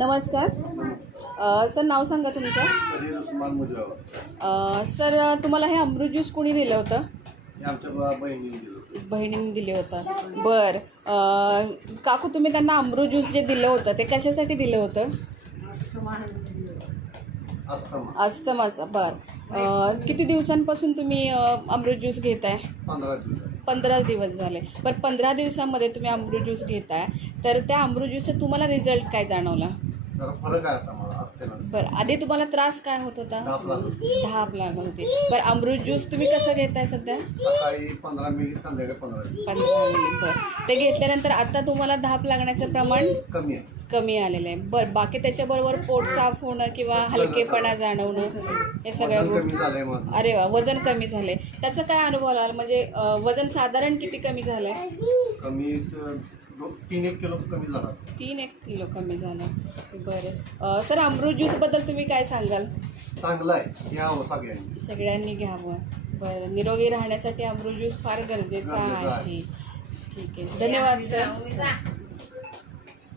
नमस्कार. सर नाव सांगा तुमचं. कधीर उस्मान मुजरावर. सर तुम्हाला हे अमृत ज्यूस कोणी दिलं होतं? हे आमच्या बहिणीने दिलं. बहिणीने दिले होतं. बरं. काकू तुम्ही त्यांना अमृत ज्यूस जे दिलं होतं ते कशासाठी दिलं होतं? अस्थमाचं. बरं. किती दिवसांपासून तुम्ही अमृत ज्यूस घेताय? 15 दिवस. 15 दिवस झाले. बरं, 15 दिवसामध्ये तुम्ही अमृत ज्यूस घेताय तर त्या अमृत ज्यूसचा तुम्हाला रिझल्ट काय जाणवला? जरा फरक आहे आता मला असते ना. बरं, आधी तुम्हाला त्रास काय होत होता? धाप लागत होती. बरं, अमृत ज्यूस तुम्ही कसं घेताय सध्या? सकाळी 15 मिली, संध्याकाळी 15 मिली. 15 मिली. बरं, ते घेतल्यानंतर आता तुम्हाला धाप लागण्याचं प्रमाण कमी आहे. कमी आलेलं आहे. बरं, बाकी त्याच्याबरोबर पोट साफ होणं किंवा हलकेपणा जाणवणं हे सगळ्या कमी गोष्टी. झालंय माझं. अरे वा, वजन कमी झाले. त्याचा काय अनुभव आला? म्हणजे वजन साधारण किती कमी झालंय? कमी 3-1 किलो कमी झाला असेल. 3-1 किलो कमी झालं. बरं. सर अमृत ज्यूसबद्दल तुम्ही काय सांगाल? चांगलं आहे, घ्यावं सगळ्यांनी. सगळ्यांनी घ्यावं. बरं, निरोगी राहण्यासाठी अमृत ज्यूस फार गरजेचा गरजेचं आहे. ठीक आहे, धन्यवाद सर.